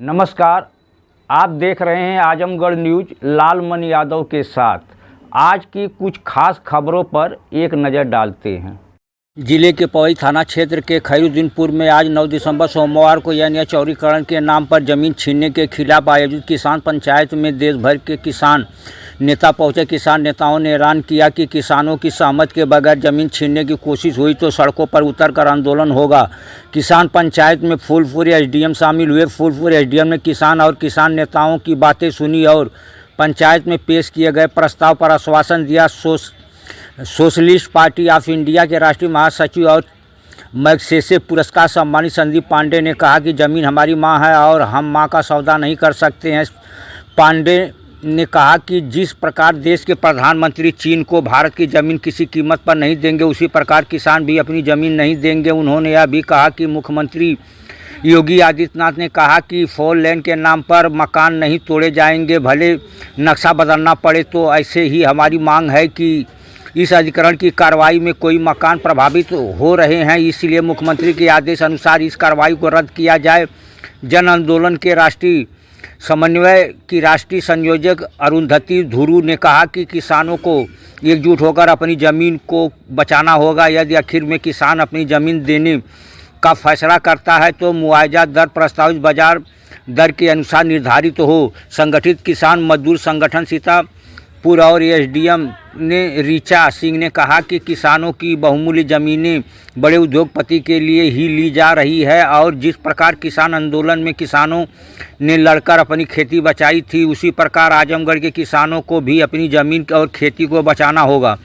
नमस्कार, आप देख रहे हैं आजमगढ़ न्यूज लालमन यादव के साथ। आज की कुछ खास खबरों पर एक नज़र डालते हैं। जिले के पवई थाना क्षेत्र के खैरुद्दीनपुर में आज 9 दिसंबर सोमवार को यानी चौड़ीकरण के नाम पर जमीन छीनने के खिलाफ आयोजित किसान पंचायत में देश भर के किसान नेता पहुंचे। किसान नेताओं ने ऐलान किया कि किसानों की सहमति के बगैर जमीन छीनने की कोशिश हुई तो सड़कों पर उतरकर आंदोलन होगा। किसान पंचायत में फूलपुर एसडीएम शामिल हुए। फूलपुर एसडीएम ने किसान और किसान नेताओं की बातें सुनी और पंचायत में पेश किए गए प्रस्ताव पर आश्वासन दिया। सोशलिस्ट पार्टी ऑफ इंडिया के राष्ट्रीय महासचिव और मैग्सेसे पुरस्कार सम्मानित संदीप पांडे ने कहा कि ज़मीन हमारी माँ है और हम माँ का सौदा नहीं कर सकते हैं। पांडे ने कहा कि जिस प्रकार देश के प्रधानमंत्री चीन को भारत की ज़मीन किसी कीमत पर नहीं देंगे, उसी प्रकार किसान भी अपनी ज़मीन नहीं देंगे। उन्होंने यह भी कहा कि मुख्यमंत्री योगी आदित्यनाथ ने कहा कि 4 लेन के नाम पर मकान नहीं तोड़े जाएंगे, भले नक्शा बदलना पड़े। तो ऐसे ही हमारी मांग है कि इस अधिग्रहण की कार्रवाई में कोई मकान प्रभावित हो रहे हैं, इसलिए मुख्यमंत्री के आदेश अनुसार इस कार्रवाई को रद्द किया जाए। जन आंदोलन के राष्ट्रीय समन्वय की राष्ट्रीय संयोजक अरुंधति धुरू ने कहा कि किसानों को एकजुट होकर अपनी ज़मीन को बचाना होगा। यदि आखिर में किसान अपनी ज़मीन देने का फैसला करता है तो मुआवजा दर प्रस्तावित बाजार दर के अनुसार निर्धारित हो। संगठित किसान मजदूर संगठन सीतापुर और एसडीएम ने ऋचा सिंह ने कहा कि किसानों की बहुमूल्य ज़मीनें बड़े उद्योगपति के लिए ही ली जा रही है और जिस प्रकार किसान आंदोलन में किसानों ने लड़कर अपनी खेती बचाई थी, उसी प्रकार आजमगढ़ के किसानों को भी अपनी ज़मीन और खेती को बचाना होगा।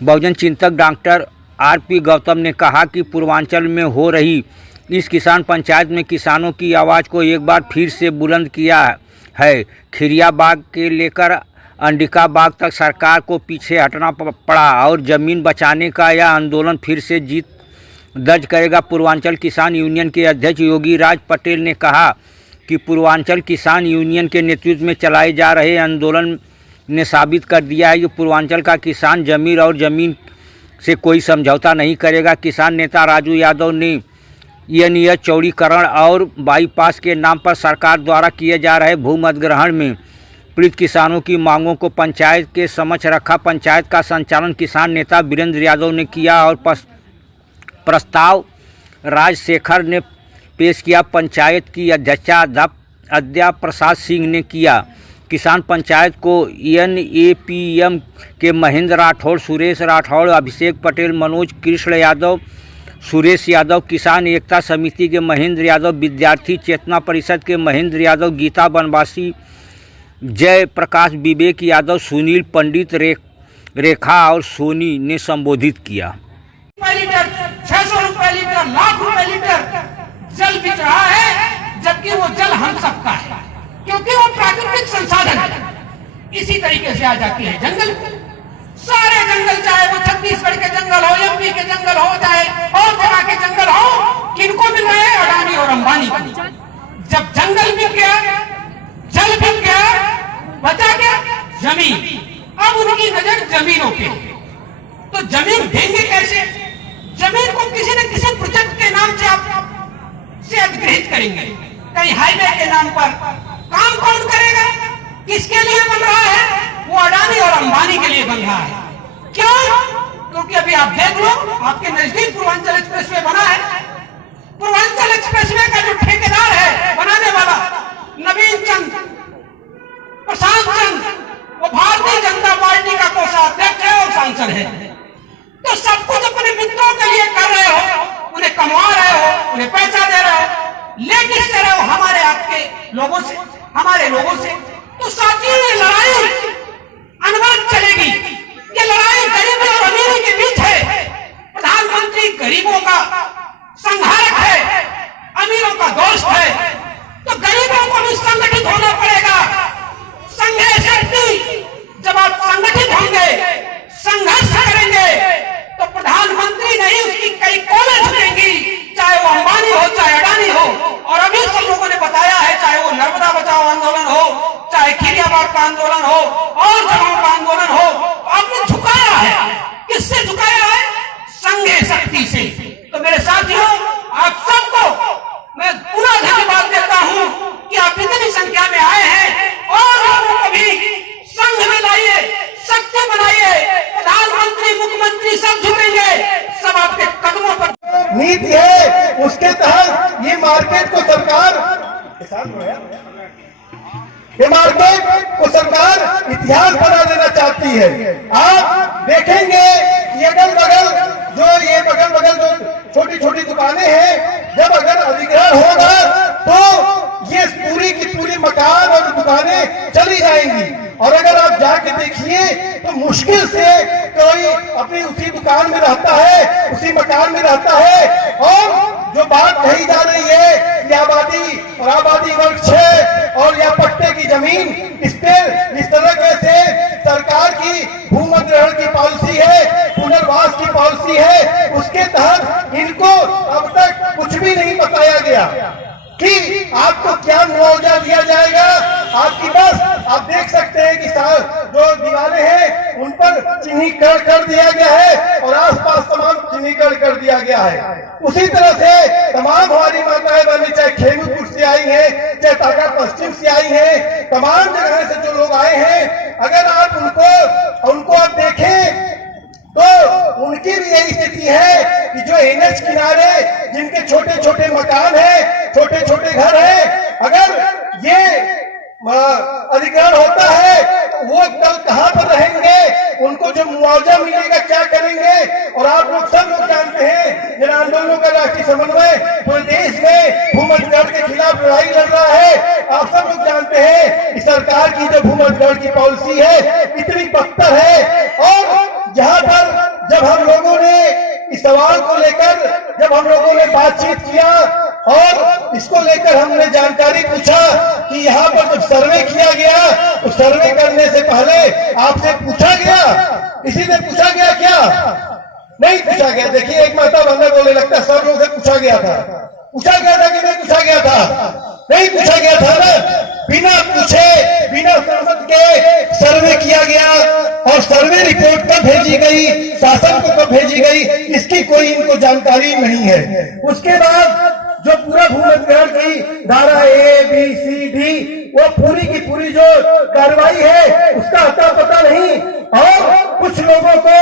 बहुजन चिंतक डॉक्टर आरपी गौतम ने कहा कि पूर्वांचल में हो रही इस किसान पंचायत में किसानों की आवाज़ को एक बार फिर से बुलंद किया है। खिरिया बाग के लेकर अंडिका बाग तक सरकार को पीछे हटना पड़ा और ज़मीन बचाने का यह आंदोलन फिर से जीत दर्ज करेगा। पूर्वांचल किसान यूनियन के अध्यक्ष योगी राज पटेल ने कहा कि पूर्वांचल किसान यूनियन के नेतृत्व में चलाए जा रहे आंदोलन ने साबित कर दिया है कि पूर्वांचल का किसान ज़मीर और ज़मीन से कोई समझौता नहीं करेगा। किसान नेता राजू यादव ने यानी चौड़ीकरण और बाईपास के नाम पर सरकार द्वारा किए जा रहे भूमि अधिग्रहण में पीड़ित किसानों की मांगों को पंचायत के समक्ष रखा। पंचायत का संचालन किसान नेता वीरेंद्र यादव ने किया और प्रस्ताव राजशेखर ने पेश किया। पंचायत की अध्यक्षा अद्या प्रसाद सिंह ने किया। किसान पंचायत को NAPM के महेंद्र राठौड़, सुरेश राठौड़, अभिषेक पटेल, मनोज कृष्ण यादव, सुरेश यादव, किसान एकता समिति के महेंद्र यादव, विद्यार्थी चेतना परिषद के महेंद्र यादव, गीता बनवासी, जय प्रकाश, विवेक यादव, सुनील पंडित, रेखा और सोनी ने संबोधित किया। 600 रुपए लीटर, लाख रुपए लीटर जल बिक रहा है, जबकि वो जल हम सबका है, क्योंकि वो प्राकृतिक संसाधन है। इसी तरीके से आ जाती है जंगल, सारे जंगल, चाहे वो छत्तीसगढ़ के जंगल हो, MP के जंगल हो, चाहे और जगह के जंगल हो, किनको मिल रहे हैं? अडानी और अंबानी को। जब जंगल बिक गया, जल बिक गया, बचा क्या? जमीन। अब उनकी नजर जमीनों पे, तो जमीन देंगे कैसे? जमीन को किसी न किसी प्रोजेक्ट के नाम से आप से अधिग्रहित करेंगे। कहीं हाईवे के नाम पर काम कौन करेगा? किसके लिए बन रहा है? वो अडानी और अंबानी के लिए बन रहा है। क्यों? क्योंकि अभी आप देख लो, आपके नजदीक पूर्वांचल एक्सप्रेसवे बना है। पूर्वांचल एक्सप्रेसवे का जो ठेकेदार है, बनाने वाला नवीन चंद, प्रशांत चंद, वो भारतीय जनता पार्टी का कोषाध्यक्ष है और सांसद है। तो सब कुछ अपने मित्रों के लिए कर रहे हो, उन्हें कमा रहे हो, उन्हें पैसा दे रहे हो, ले किससे रहे हो? हमारे आपके लोगों से, हमारे लोगों से। तो साथियों, ये लड़ाई अनवरत चलेगी। ये लड़ाई गरीबी और अमीरी के बीच है। प्रधानमंत्री गरीबों का संहारक है, अमीरों का दोस्त है। तो गरीबों को भी संगठित होना पड़ेगा। संघे शक्ति, जब आप संगठित होंगे, संघर्ष करेंगे, तो प्रधानमंत्री नहीं, उसकी कई कोने झुकेंगी, चाहे वो अंबानी हो, चाहे अडानी हो। और अभी सब लोगों ने बताया है, चाहे वो नर्मदा बचाओ आंदोलन हो, चाहे खिरियाबाग का आंदोलन हो और जगहों का आंदोलन हो, आपने झुकाया है। किससे झुकाया है? संघे शक्ति से। तो मेरे साथियों, आप सबको मैं पूरा धन्यवाद देता हूं कि नीति है उसके तहत ये मार्केट को सरकार इतिहास बना देना चाहती है। आप देखेंगे कि अगल बगल जो छोटी छोटी दुकानें हैं, जब अगर अधिग्रहण होगा तो ये पूरी की पूरी मकान और दुकानें चली जाएंगी। और अगर आप जाके देखिए तो मुश्किल से कोई अपनी उसी दुकान में रहता है, उसी मकान में रहता है। और जो बात कही जा रही है कि आबादी वर्ग 6 और या पट्टे की जमीन, इस तरह से सरकार की भूमधिग्रहण की पॉलिसी है, पुनर्वास की पॉलिसी है, उसके तहत इनको अब तक कुछ भी नहीं बताया गया कि आपको क्या मुआवजा दिया जाएगा। आपकी बस आप देख सकते हैं कि जो दीवारें हैं उन पर चिन्हीकरण कर दिया गया है और आसपास तमाम चिन्हीकरण कर दिया गया है। उसी तरह से तमाम हमारी माताएं बहनें चाहे खेमपुर से आई हैं, चाहे टाका पश्चिम से आई हैं, तमाम जगह से जो लोग आए हैं, अगर आप उनको आप देखें तो उनकी भी यही स्थिति है कि जो एनएच किनारे जिनके छोटे छोटे मकान हैं, छोटे छोटे घर हैं, अगर ये अधिग्रहण होता है तो वो कल कहां पर रहेंगे, उनको जो मुआवजा मिलेगा क्या करेंगे। और आप लोग सब लोग जानते हैं जन आंदोलनों का राष्ट्रीय समन्वय पूरे देश में भूमधिग्रहण के खिलाफ लड़ाई लड़ रहा है। आप सब लोग जानते हैं कि सरकार की जो भूमधिग्रहण की पॉलिसी है इतनी बदतर है। और जहां पर जब हम लोगों ने इस सवाल को लेकर जब हम लोगों ने बातचीत किया और इसको लेकर हमने जानकारी पूछा कि यहाँ पर जब सर्वे किया गया तो सर्वे करने से पहले आपसे पूछा गया, किसी ने पूछा गया क्या? नहीं पूछा गया। देखिए एक माता बंदा बोले लगता है सब लोग से पूछा गया था कि नहीं पूछा गया था? नहीं पूछा गया था ना। बिना पूछे बिना सहमत के सर्वे किया गया और सर्वे रिपोर्ट कब भेजी गई, शासन को कब भेजी गई, इसकी कोई इनको जानकारी नहीं है। उसके बाद जो पूरा भूमधिग्रहण की धारा A, B, C, D वो पूरी की पूरी जो कार्रवाई है उसका अता पता नहीं। और कुछ लोगों को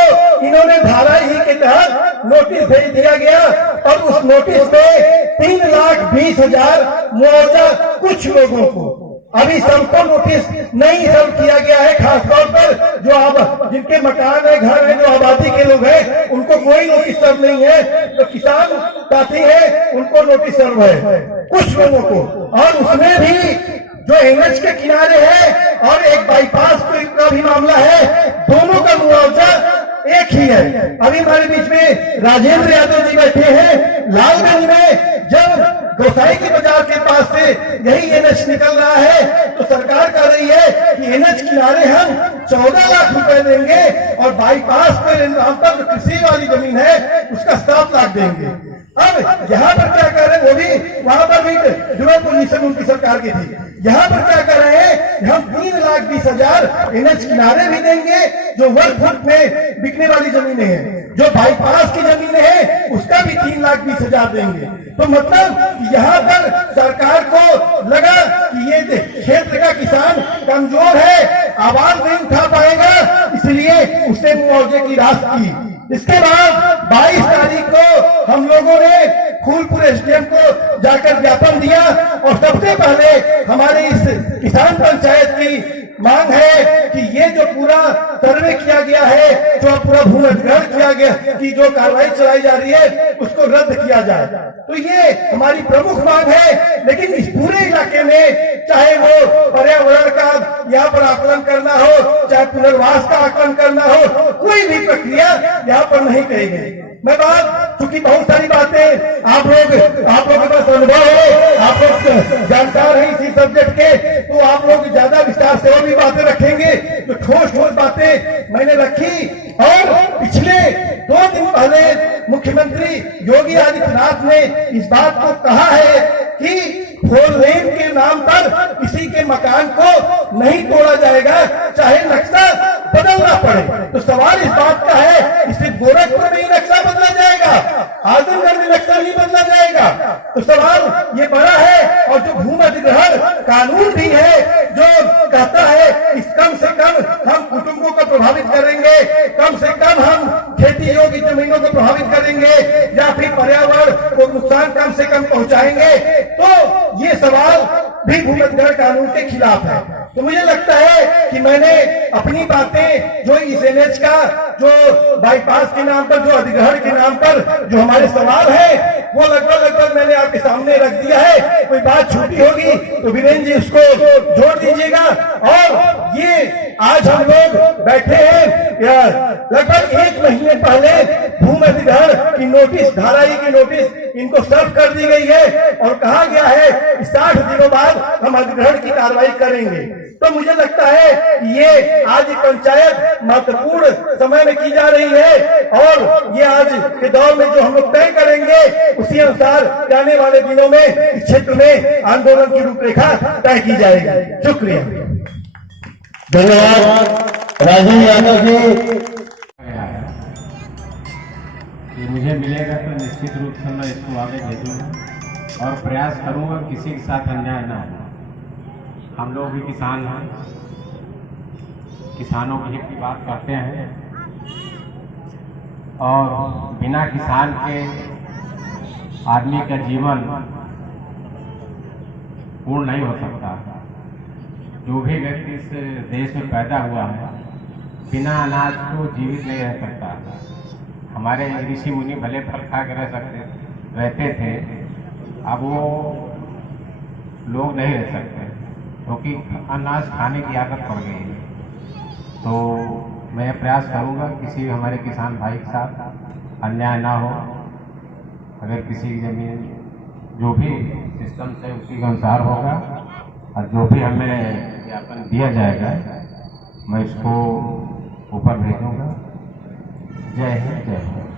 इन्होंने धारा ही के तहत नोटिस भेज दिया गया और उस नोटिस में 3,20,000 मुआवजा कुछ लोगों को। अभी सबको नोटिस नहीं सर्व किया गया है, खासतौर पर जो अब जिनके मकान है, घर है, जो आबादी के लोग हैं उनको कोई नोटिस सर्व नहीं है। जो किसान साथी है उनको नोटिस सर्व है कुछ लोगों को। और उसमें भी जो एनएच के किनारे है और एक बाईपास का भी मामला है, दोनों का मुआवजा एक ही है। अभी हमारे बीच में राजेंद्र यादव जी बैठे हैं। लालगंज में जब गोसाई की बाजार के पास से यही एनएच निकल रहा है तो सरकार कह रही है कि एनएच किनारे हम 14 लाख रुपए देंगे और बाईपास पे नाम पर जो कृषि वाली जमीन है उसका 7 लाख देंगे। अब यहाँ पर क्या कर रहे हैं, वो भी वहां पर भी ड्यूअल पोजीशन उनकी सरकार की थी। यहाँ पर क्या कर रहे हैं, हम 3,20,000 एनएच किनारे भी देंगे जो 1 फुट में बिकने वाली जमीनें हैं, जो बाईपास की जमीनें हैं उसका भी 3,20,000 देंगे। तो मतलब यहाँ पर सरकार को लगा कि ये क्षेत्र का किसान कमजोर है, आवाज नहीं उठा पाएगा, इसलिए उसने मुआवजे की राशि की। इसके बाद 22 तारीख को हम लोगों ने फूलपुर एसडीएम को जाकर ज्ञापन दिया और सबसे पहले हमारे इस किसान पंचायत की मांग है कि ये जो पूरा सर्वे किया गया है, जो पूरा भूमधिग्रहण किया गया की जो कार्रवाई चलाई जा रही है उसको रद्द किया जाए। तो ये हमारी प्रमुख मांग है। लेकिन इस पूरे इलाके में चाहे वो पर्यावरण का यहाँ पर आकलन करना हो, चाहे पुनर्वास का आकलन करना हो, कोई भी प्रक्रिया यहाँ पर नहीं कही गई। मैं बात चूंकि बहुत सारी बातें आप लोग के पास अनुभव है, आप लोग जानकार हैं इसी सब्जेक्ट के, तो आप लोग ज्यादा विस्तार से और भी बातें रखेंगे। तो ठोस मैंने रखी। और पिछले 2 दिन पहले मुख्यमंत्री योगी आदित्यनाथ ने इस बात को कहा है कि 4 लेन के नाम पर किसी के मकान को नहीं तोड़ा जाएगा, चाहे नक्शा बदलना पड़े। तो सवाल इस बात का है, इसे गोरखपुर में ही नक्शा बदला जाएगा, आजमगढ़ में नक्शा नहीं बदला जाएगा। तो सवाल ये बड़ा है। और जो भूमधिग्रहण कानून भी है जो कहता है कि कम से कम हम कुटुंबों को प्रभावित करेंगे, कम से कम हम खेती योग्य जमीनों को प्रभावित करेंगे या फिर पर्यावरण को नुकसान कम से कम पहुंचाएंगे, तो ये सवाल भी भूमि अधिग्रहण कानून के खिलाफ है। तो मुझे लगता है कि मैंने अपनी बातें जो इस एनएच का जो बाईपास के नाम पर, जो अधिग्रहण के नाम पर जो हमारे सवाल है, वो लगभग मैंने आपके सामने रख दिया है। कोई बात छूटी होगी तो वीरेंद्र जी उसको जोड़ दीजिएगा। और ये आज हम लोग बैठे हैं, लगभग 1 महीने पहले भूमि अधिग्रहण की नोटिस, धारा ई की नोटिस इनको सर्व कर दी गई है और कहा गया है कि 60 दिनों बाद हम अधिग्रहण की कार्रवाई करेंगे। तो मुझे लगता है ये आज पंचायत महत्वपूर्ण समय में की जा रही है और ये आज के दौर में जो हम लोग तय करेंगे उसी अनुसार आने वाले दिनों में इस क्षेत्र में आंदोलन की रूपरेखा तय की जाएगी। शुक्रिया, धन्यवाद राजन यादव जी। ये मुझे मिलेगा तो निश्चित रूप से मैं इसको आगे भेजूंगा और प्रयास करूंगा किसी के साथ अन्याय ना हो। हम लोग भी किसान हैं, किसानों के हित की बात करते हैं और बिना किसान के आदमी का जीवन पूर्ण नहीं हो सकता। जो भी व्यक्ति इस देश में पैदा हुआ है बिना अनाज को जीवित नहीं रह सकता। हमारे ऋषि मुनि भले फल खा के रहते थे, अब वो लोग नहीं रह सकते क्योंकि अनाज खाने की आदत पड़ गई है। तो मैं प्रयास करूंगा किसी भी हमारे किसान भाई के साथ अन्याय ना हो। अगर किसी की जमीन जो भी सिस्टम से उसी के अनुसार होगा और जो भी हमें ज्ञापन दिया जाएगा मैं इसको ऊपर भेजूंगा। जय हिंद, जय हिंद।